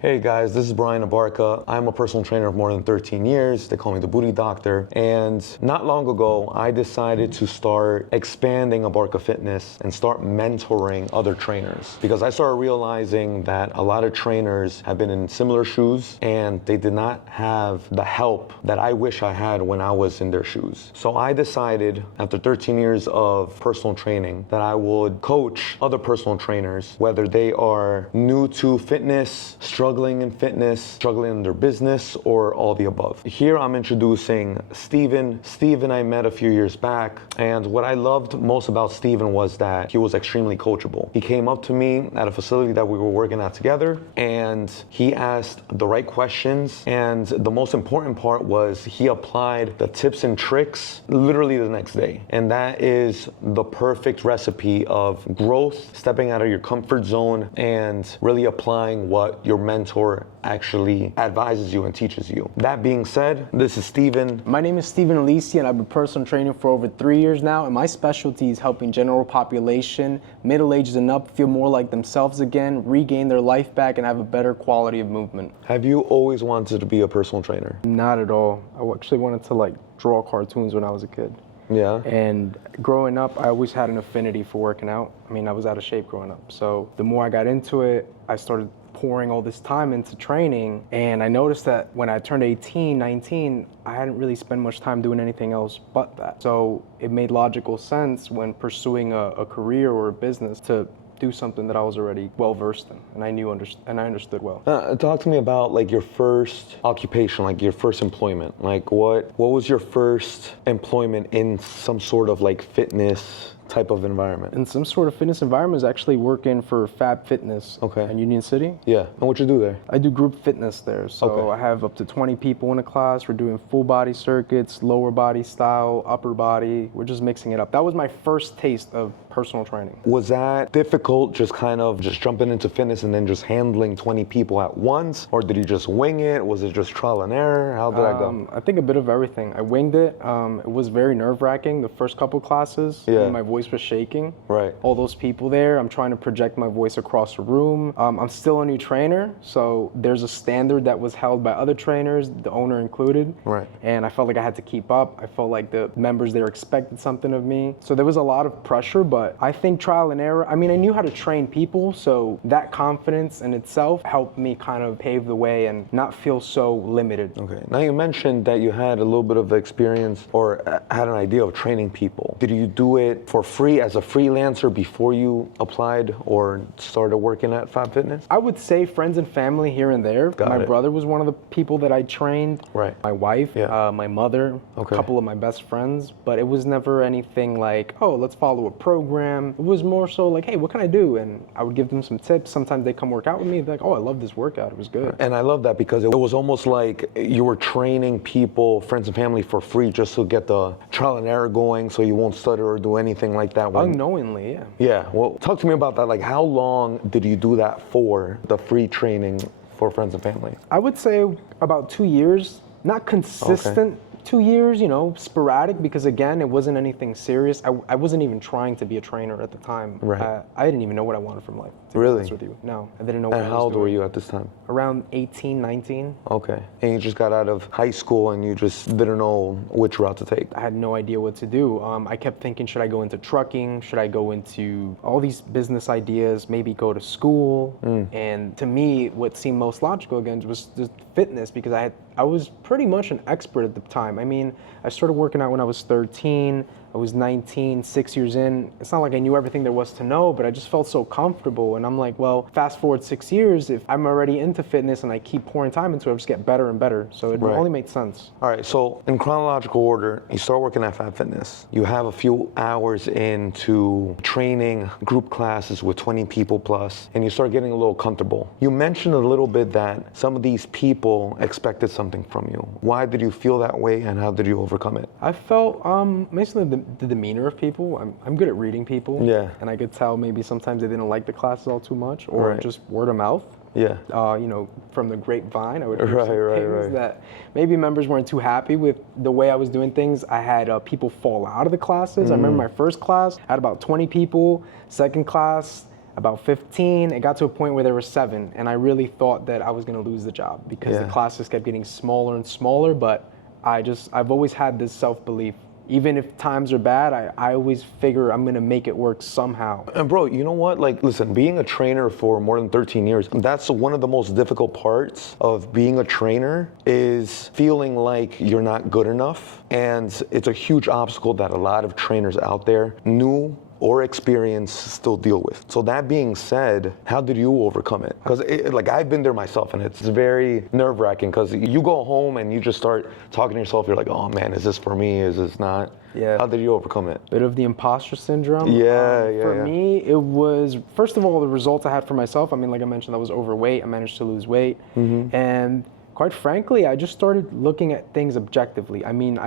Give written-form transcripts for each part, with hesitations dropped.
Hey guys, this is Brian Abarca. I'm a personal trainer of more than 13 years. They call me the Booty Doctor. And not long ago, I decided to start expanding Abarca Fitness and start mentoring other trainers. Because I started realizing that a lot of trainers have been in similar shoes and they did not have the help that I wish I had when I was in their shoes. So I decided, after 13 years of personal training, that I would coach other personal trainers, whether they are new to fitness, struggling in fitness, struggling in their business, or all the above. Here I'm introducing Steven. Steven I met a few years back, and what I loved most about Steven was that he was extremely coachable. He came up to me at a facility that we were working at together, and he asked the right questions, and the most important part was he applied the tips and tricks literally the next day. And that is the perfect recipe of growth, stepping out of your comfort zone, and really applying what your mentor actually advises you and teaches you. That being said, this is Steven. My name is Steven Alisi, and I've been personal training for over 3 years now, and my specialty is helping general population, middle ages and up, feel more like themselves again, regain their life back, and have a better quality of movement. Have you always wanted to be a personal trainer? Not at all. I actually wanted to draw cartoons when I was a kid. Yeah. And growing up, I always had an affinity for working out. I mean, I was out of shape growing up. So the more I got into it, I started pouring all this time into training, and I noticed that when I turned 18, 19, I hadn't really spent much time doing anything else but that. So it made logical sense when pursuing a career or a business to do something that I was already well versed in, and I understood well. Talk to me about your first occupation, your first employment. What was your first employment in some sort of fitness type of environment? In some sort of fitness environment is actually working for Fab Fitness in Union City. Yeah, and what you do there? I do group fitness there. So I have up to 20 people in a class. We're doing full body circuits, lower body style, upper body. We're just mixing it up. That was my first taste of personal training. Was that difficult, just jumping into fitness and then just handling 20 people at once? Or did you just wing it? Was it just trial and error? How did that go? I think a bit of everything. I winged it. It was very nerve-wracking the first couple classes. Yeah. My voice was shaking. Right. All those people there, I'm trying to project my voice across the room. I'm still a new trainer, so there's a standard that was held by other trainers, the owner included. Right. And I felt like I had to keep up. I felt like the members there expected something of me. So there was a lot of pressure, but I think trial and error, I knew how to train people, so that confidence in itself helped me kind of pave the way and not feel so limited. Okay. Now you mentioned that you had a little bit of experience or had an idea of training people. Did you do it for free as a freelancer before you applied or started working at Fab Fitness? I would say friends and family here and there. My brother was one of the people that I trained. Right. My wife, my mother, a couple of my best friends, but it was never anything like, oh, let's follow a program. It was more so like, hey, what can I do? And I would give them some tips. Sometimes they come work out with me. They're like, oh, I love this workout. It was good. And I love that because it was almost like you were training people, friends and family, for free just to get the trial and error going so you won't stutter or do anything like that. Unknowingly, yeah. Yeah, well, talk to me about that. How long did you do that for, the free training for friends and family? I would say about 2 years, not consistent. 2 years, sporadic, because again, it wasn't anything serious. I wasn't even trying to be a trainer at the time. Right. I didn't even know what I wanted from life, to be honest with you. No, I didn't know what I was doing. And how old were you at this time? Around 18, 19. Okay. And you just got out of high school and you just didn't know which route to take? I had no idea what to do. I kept thinking, should I go into trucking? Should I go into all these business ideas? Maybe go to school? And to me, what seemed most logical again was just fitness, because I was pretty much an expert at the time. I started working out when I was 13. I was 19, 6 years in. It's not like I knew everything there was to know, but I just felt so comfortable. And I'm like, well, fast forward 6 years, if I'm already into fitness and I keep pouring time into it, I just get better and better. So it only made sense. All right, so in chronological order, you start working at Fab Fitness. You have a few hours into training group classes with 20 people plus, and you start getting a little comfortable. You mentioned a little bit that some of these people expected something from you. Why did you feel that way, and how did you overcome it? I felt basically the demeanor of people. I'm good at reading people. Yeah. And I could tell maybe sometimes they didn't like the classes all too much, or just word of mouth. Yeah. From the grapevine, I would hear some things that maybe members weren't too happy with the way I was doing things. I had people fall out of the classes. I remember my first class, I had about 20 people. Second class, about 15. It got to a point where there were 7, and I really thought that I was going to lose the job because the classes kept getting smaller and smaller. But I've always had this self-belief. Even if times are bad, I always figure I'm gonna make it work somehow. And bro, you know what? Like, listen, being a trainer for more than 13 years, that's one of the most difficult parts of being a trainer is feeling like you're not good enough. And it's a huge obstacle that a lot of trainers out there, new or experience, still deal with. So that being said, how did you overcome it? Because like I've been there myself, and it's very nerve-wracking because you go home and you just start talking to yourself. You're like, oh man, is this for me? Is this not? Yeah. How did you overcome it? Bit of the imposter syndrome. For Yeah. me, it was, first of all, the results I had for myself. I mean, like I mentioned, I was overweight. I managed to lose weight. And quite frankly, I just started looking at things objectively. I mean,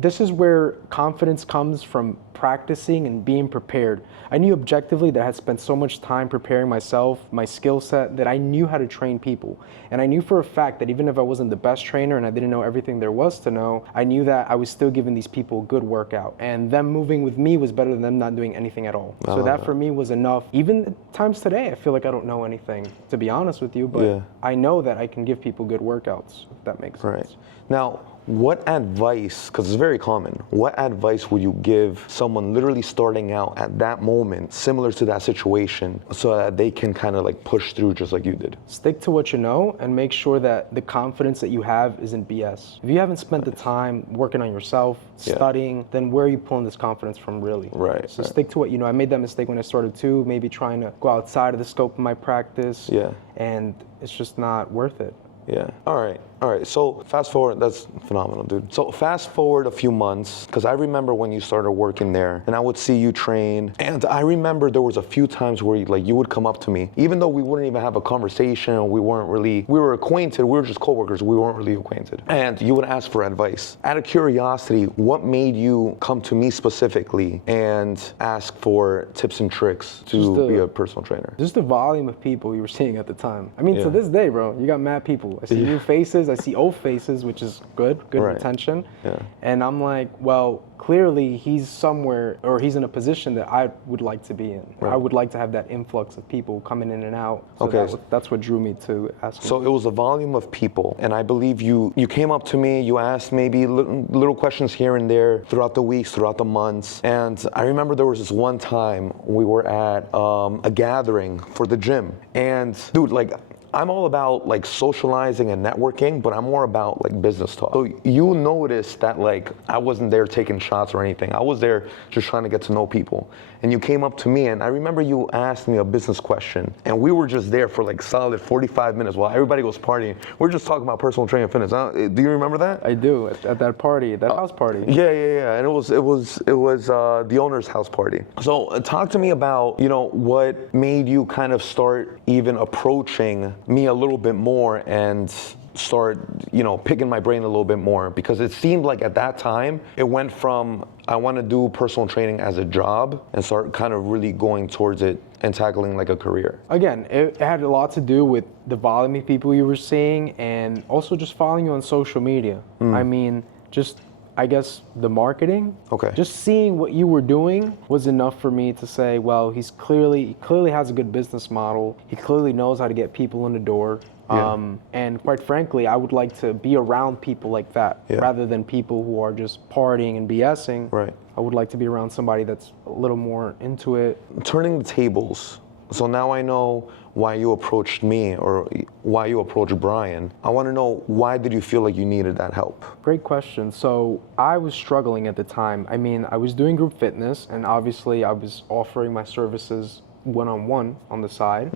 this is where confidence comes from, practicing and being prepared. I knew objectively that I had spent so much time preparing myself, my skill set, that I knew how to train people. And I knew for a fact that even if I wasn't the best trainer and I didn't know everything there was to know, I knew that I was still giving these people a good workout. And them moving with me was better than them not doing anything at all. So that for me was enough. Even at times today, I feel like I don't know anything, to be honest with you, but I know that I can give people good workouts, if that makes sense. Now, what advice, because it's very common, what advice would you give someone literally starting out at that moment, similar to that situation, so that they can kind of like push through just like you did? Stick to what you know and make sure that the confidence that you have isn't BS. If you haven't spent the time working on yourself, studying, then where are you pulling this confidence from really? So stick to what you know. I made that mistake when I started too, maybe trying to go outside of the scope of my practice, and it's just not worth it. All right. So fast forward, that's phenomenal, dude. So fast forward a few months, because I remember when you started working there, and I would see you train, and I remember there was a few times where you would come up to me, even though we wouldn't even have a conversation, we were acquainted, we were just coworkers, we weren't really acquainted, and you would ask for advice. Out of curiosity, what made you come to me specifically and ask for tips and tricks to be a personal trainer? Just the volume of people you were seeing at the time. I mean, to this day, bro, you got mad people. I see new faces, I see old faces, which is good retention. And I'm like, well, clearly he's somewhere, or he's in a position that I would like to be in. I would like to have that influx of people coming in and out. So that's what drew me to ask him. So it was the volume of people, and I believe you came up to me, you asked maybe little questions here and there throughout the weeks, throughout the months, and I remember there was this one time we were at a gathering for the gym, and dude, like, I'm all about like socializing and networking, but I'm more about like business talk. So you noticed that like I wasn't there taking shots or anything. I was there just trying to get to know people. And you came up to me, and I remember you asked me a business question, and we were just there for like solid 45 minutes while everybody was partying. We were just talking about personal training and fitness. Do you remember that? I do, at that party, that house party. Yeah. And it was the owner's house party. So talk to me about, what made you kind of start even approaching me a little bit more and start, picking my brain a little bit more, because it seemed like at that time it went from I want to do personal training as a job and start kind of really going towards it and tackling like a career. Again, it had a lot to do with the volume of people you were seeing, and also just following you on social media. I mean, I guess the marketing. Just seeing what you were doing was enough for me to say, well, he clearly has a good business model. He clearly knows how to get people in the door. And quite frankly, I would like to be around people like that rather than people who are just partying and BSing. I would like to be around somebody that's a little more into it. Turning the tables. So now I know why you approached me, or why you approached Brian. I want to know, why did you feel like you needed that help? Great question. So I was struggling at the time. I mean, I was doing group fitness, and obviously I was offering my services one-on-one on the side.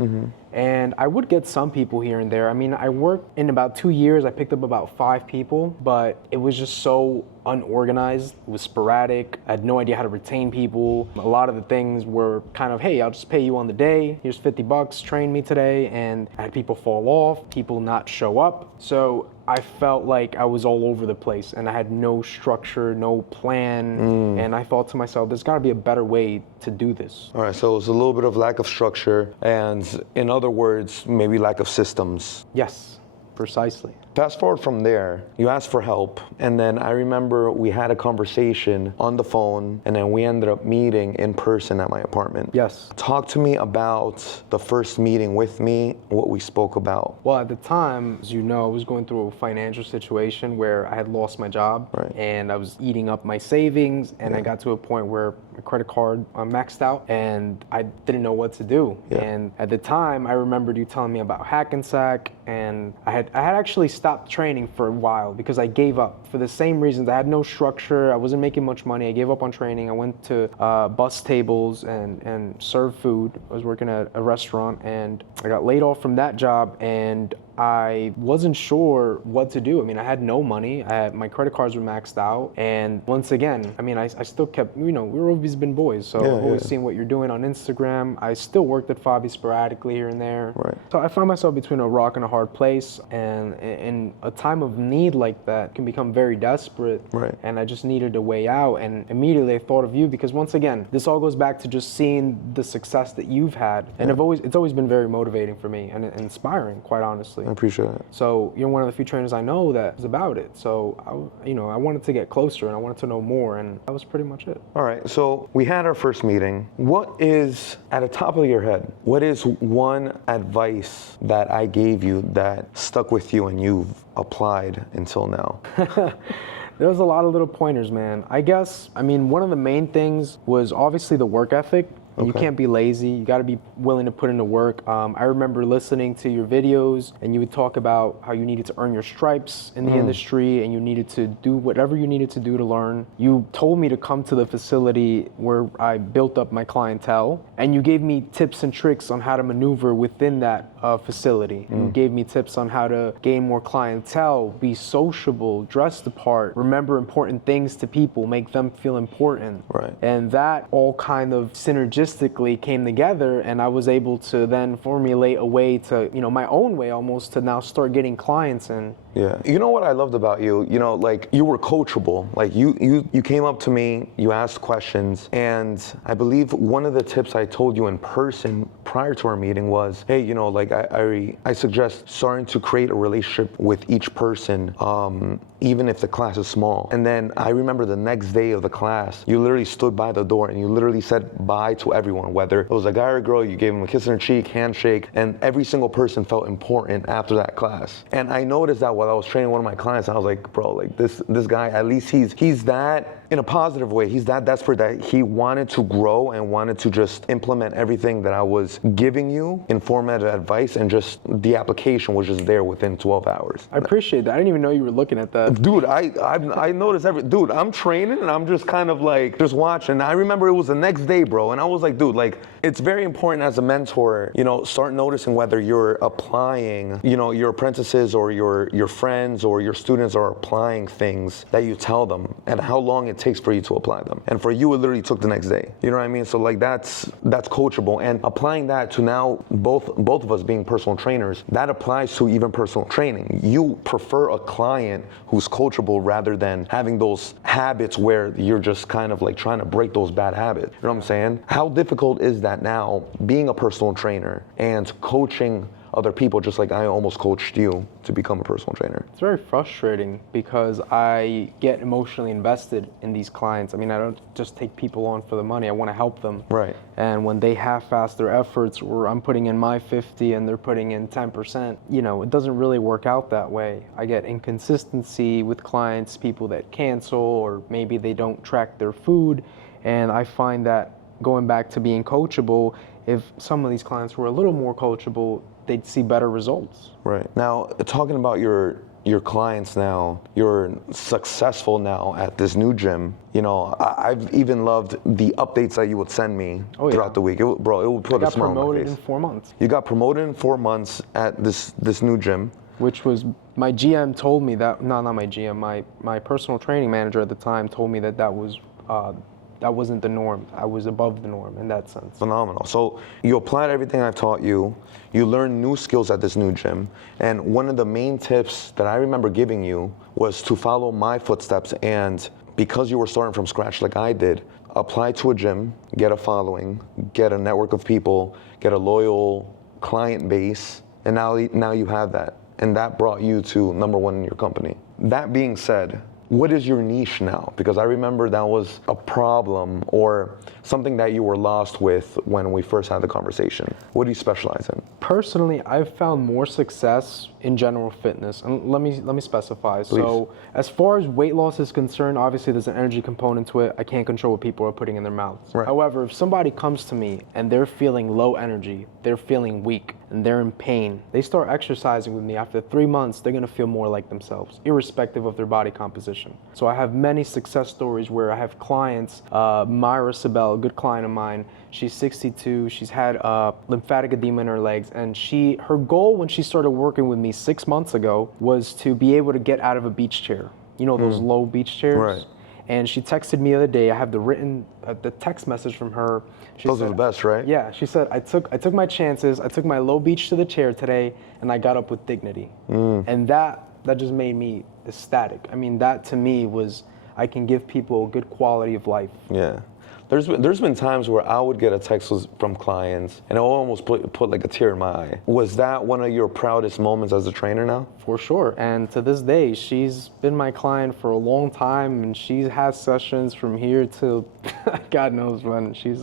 And I would get some people here and there. I mean, I worked in about 2 years, I picked up about 5 people, but it was just so unorganized. It was sporadic. I had no idea how to retain people. A lot of the things were kind of, hey, I'll just pay you on the day. Here's $50, train me today. And I had people fall off, people not show up. So I felt like I was all over the place, and I had no structure, no plan. And I thought to myself, there's got to be a better way to do this. All right, so it was a little bit of lack of structure, and in other words, maybe lack of systems. Yes, precisely. Fast forward from there, you asked for help, and then I remember we had a conversation on the phone, and then we ended up meeting in person at my apartment. Yes. Talk to me about the first meeting with me, what we spoke about. Well, at the time, as you know, I was going through a financial situation where I had lost my job, Right. and I was eating up my savings, and I got to a point where my credit card maxed out, and I didn't know what to do. Yeah. And at the time, I remembered you telling me about Hackensack, and I had actually stopped training for a while because I gave up for the same reasons. I had no structure. I wasn't making much money. I gave up on training. I went to bus tables and served food. I was working at a restaurant, and I got laid off from that job, and I wasn't sure what to do. I mean, I had no money. My credit cards were maxed out. And once again, I mean, I still kept, we've always been boys. So I've always seen what you're doing on Instagram. I still worked at Fabi sporadically here and there. Right. So I found myself between a rock and a hard place. And in a time of need like that can become very desperate. Right. And I just needed a way out. And immediately I thought of you because once again, this all goes back to just seeing the success that you've had. And it's always been very motivating for me and inspiring, quite honestly. I appreciate it. So you're one of the few trainers I know that is about it. So I wanted to get closer and I wanted to know more, and that was pretty much it. All right, so we had our first meeting. What is, at the top of your head, what is one advice that I gave you that stuck with you and you've applied until now? There's a lot of little pointers, man. I guess, one of the main things was obviously the work ethic. You can't be lazy. You got to be willing to put into work. I remember listening to your videos, and you would talk about how you needed to earn your stripes in the industry, and you needed to do whatever you needed to do to learn. You told me to come to the facility where I built up my clientele, and you gave me tips and tricks on how to maneuver within that facility. You gave me tips on how to gain more clientele, be sociable, dress the part, remember important things to people, make them feel important. Right. And that all kind of synergistically came together, and I was able to then formulate a way to, my own way almost, to now start getting clients in. Yeah. You know what I loved about you? Like you were coachable. Like you came up to me, you asked questions, and I believe one of the tips I told you in person prior to our meeting was, hey, like I suggest starting to create a relationship with each person, even if the class is small. And then I remember the next day of the class, you literally stood by the door and you literally said bye to everyone, whether it was a guy or a girl. You gave them a kiss on the cheek, handshake, and every single person felt important after that class. And I noticed that while I was training one of my clients, and I was like, bro, like this guy, at least he's that, in a positive way, he's that desperate that he wanted to grow and wanted to just implement everything that I was giving you in format of advice, and just the application was just there within 12 hours. I appreciate that. I didn't even know you were looking at that. Dude, I noticed dude, I'm training and I'm just kind of like just watching. I remember it was the next day, bro, and I was like, dude, like it's very important as a mentor, start noticing whether you're applying, your apprentices or your friends or your students are applying things that you tell them, and how long it takes for you to apply them. And for you, it literally took the next day. You know what I mean? So like that's coachable, and applying that to now both of us being personal trainers, that applies to even personal training. You prefer a client who's coachable rather than having those habits where you're just kind of like trying to break those bad habits. You know what I'm saying? How difficult is that now, being a personal trainer and coaching other people, just like I almost coached you to become a personal trainer? It's very frustrating because I get emotionally invested in these clients. I don't just take people on for the money. I want to help them. Right. And when they half-ass their efforts, where I'm putting in my 50 and they're putting in 10%, it doesn't really work out that way. I get inconsistency with clients, people that cancel, or maybe they don't track their food. And I find that going back to being coachable, if some of these clients were a little more coachable, they'd see better results. Right. Now, talking about your clients now, you're successful now at this new gym. I've even loved the updates that you would send me throughout the week. It would put a smile on my face. I got promoted in 4 months. You got promoted in 4 months at this new gym. Which was, my GM told me that, no, not my GM, my personal training manager at the time told me that that wasn't the norm. I was above the norm in that sense. Phenomenal. So you applied everything I've taught you. You learned new skills at this new gym. And one of the main tips that I remember giving you was to follow my footsteps. And because you were starting from scratch like I did, apply to a gym, get a following, get a network of people, get a loyal client base. And now you have that. and that brought you to number one in your company. That being said, what is your niche now? Because I remember that was a problem or something that you were lost with when we first had the conversation. What do you specialize in? Personally, I've found more success in general fitness. And let me specify. Please. So as far as weight loss is concerned, obviously there's an energy component to it. I can't control what people are putting in their mouths. Right. However, if somebody comes to me and they're feeling low energy, they're feeling weak, and they're in pain, they start exercising with me. After 3 months, they're gonna feel more like themselves, irrespective of their body composition. So I have many success stories where I have clients, Myra Sabel, a good client of mine, she's 62, she's had lymphatic edema in her legs, and her goal when she started working with me 6 months ago was to be able to get out of a beach chair. You know, those low beach chairs? Right. And she texted me the other day, I have the text message from her. Those are the best, right? Yeah, she said, I took my chances, I took my low beach to the chair today, and I got up with dignity. And that just made me ecstatic. I mean, that to me was, I can give people a good quality of life. Yeah. There's been times where I would get a text from clients and it almost put like a tear in my eye. Was that one of your proudest moments as a trainer now? For sure. And to this day, she's been my client for a long time, and she has sessions from here to God knows when. She's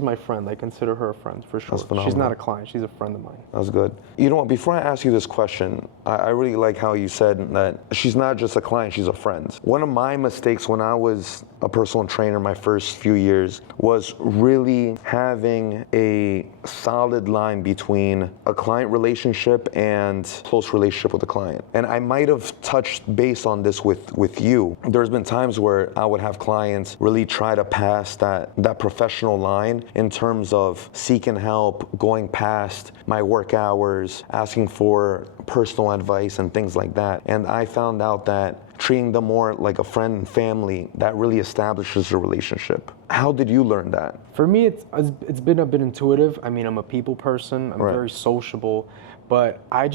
my friend. I consider her a friend for sure. That's phenomenal. She's not a client. She's a friend of mine. That's good. You know what? Before I ask you this question, I really like how you said that she's not just a client, she's a friend. One of my mistakes when I was a personal trainer my first few years was really having a solid line between a client relationship and close relationship with the client. And I might have touched base on this with you. There's been times where I would have clients really try to pass that professional line in terms of seeking help, going past my work hours, asking for personal advice and things like that. And I found out that treating them more like a friend and family, that really establishes a relationship. How did you learn that? For me, it's been a bit intuitive. I mean, I'm a people person. I'm Right. very sociable, but I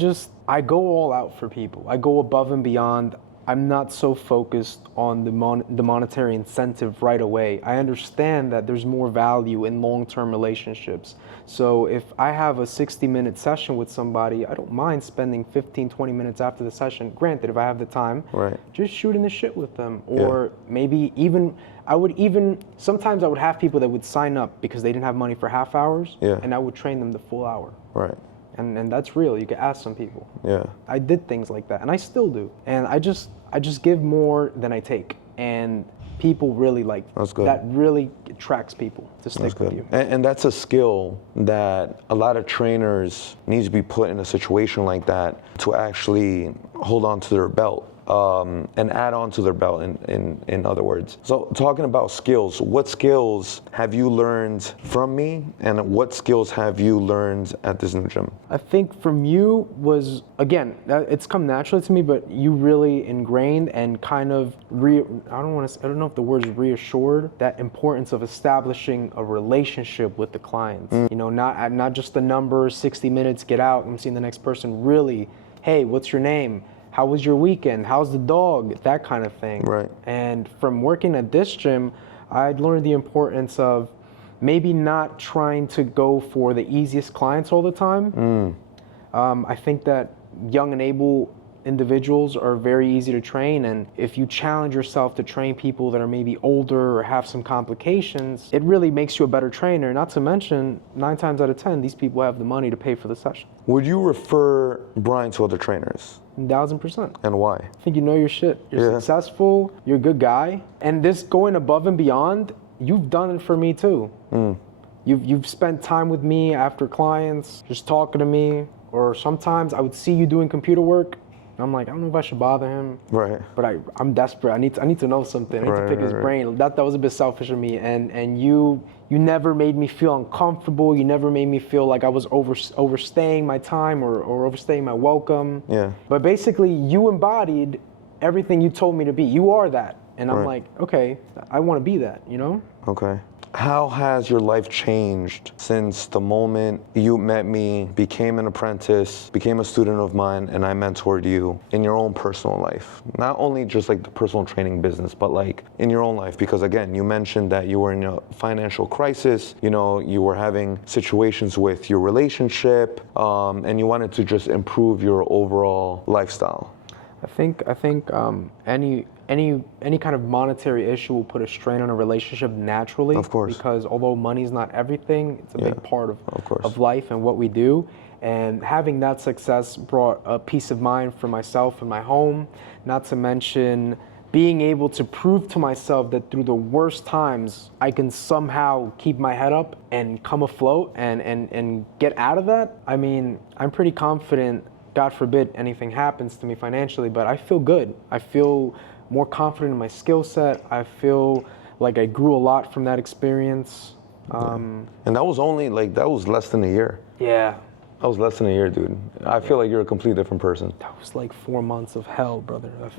go all out for people. I go above and beyond. I'm not so focused on the monetary incentive right away. I understand that there's more value in long-term relationships. So if I have a 60-minute session with somebody, I don't mind spending 15, 20 minutes after the session. Granted, if I have the time, Right. just shooting the shit with them. Or maybe sometimes I would have people that would sign up because they didn't have money for half hours, Yeah. and I would train them the full hour. Right. And that's real. You can ask some people. Yeah. I did things like that, and I still do. And I just give more than I take, and people really like That's good. that. Really attracts people to stick That's with good. you. And that's a skill that a lot of trainers need to be put in a situation like that to actually hold on to their belt. And add on to their belt, in other words. So talking about skills, what skills have you learned from me, and what skills have you learned at this new gym? I think from you was, again, it's come naturally to me, but you really ingrained and kind of I don't know if the word is reassured, that importance of establishing a relationship with the clients. You know, not just the number, 60 minutes, get out, I'm seeing the next person. Really, hey, what's your name? How was your weekend? How's the dog? That kind of thing. Right. And from working at this gym, I learned the importance of maybe not trying to go for the easiest clients all the time. I think that young and able individuals are very easy to train, and if you challenge yourself to train people that are maybe older or have some complications, it really makes you a better trainer. Not to mention, 9 times out of 10, these people have the money to pay for the session. Would you refer Brian to other trainers? 1000%. And why? I think you know your shit. You're Yeah. successful, you're a good guy, and this going above and beyond, you've done it for me too. You've spent time with me after clients, just talking to me, or sometimes I would see you doing computer work, and I'm like, I don't know if I should bother him, Right. but I'm desperate. I need to know something. I need to pick his brain. That was a bit selfish of me, and you never made me feel uncomfortable. You never made me feel like I was overstaying my time or overstaying my welcome. Yeah. But basically, you embodied everything you told me to be. You are that. And I'm Right. like, okay, I want to be that, you know? Okay. How has your life changed since the moment you met me, became an apprentice, became a student of mine, and I mentored you in your own personal life? Not only just like the personal training business, but like in your own life. Because again, you mentioned that you were in a financial crisis, you know, you were having situations with your relationship, and you wanted to just improve your overall lifestyle. I think any kind of monetary issue will put a strain on a relationship naturally. Of course. Because although money's not everything, it's a big part course. of life and what we do. And having that success brought a peace of mind for myself and my home, not to mention being able to prove to myself that through the worst times, I can somehow keep my head up and come afloat and get out of that. I mean, I'm pretty confident, God forbid anything happens to me financially, but I feel good. I feel more confident in my skill set. I feel like I grew a lot from that experience. And that was only like, that was less than a year. Yeah. That was less than a year, dude. I feel like you're a completely different person. That was like 4 months of hell, brother. It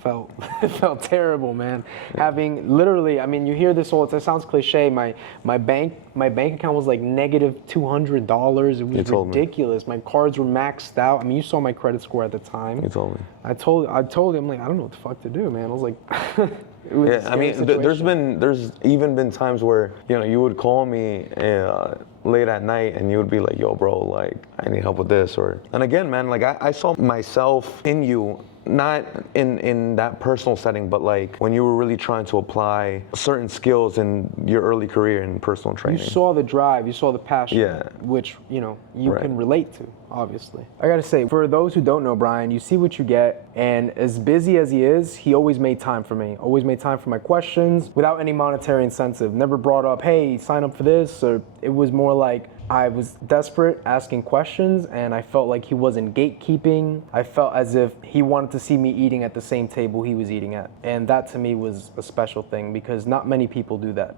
felt terrible, man. Having literally, I mean, you hear this all. It sounds cliche. My bank account was like negative $200. It was ridiculous. My cards were maxed out. I mean, you saw my credit score at the time. You told me. I told him, like, I don't know what the fuck to do, man. I was like, it was a I mean, situation. there's even been times where, you know, you would call me late at night and you would be like, yo, bro, like, I need help with this. And again, man, like, I saw myself in you, not in that personal setting, but like when you were really trying to apply certain skills in your early career in personal training. You saw the drive, you saw the passion, Yeah. which, you know, you can relate to, obviously. I gotta say, for those who don't know Brian, you see what you get, and as busy as he is, he always made time for me, always made time for my questions without any monetary incentive. Never brought up, hey, sign up for this, or it was more like, I was desperate asking questions, and I felt like he wasn't gatekeeping. I felt as if he wanted to see me eating at the same table he was eating at. And that to me was a special thing, because not many people do that.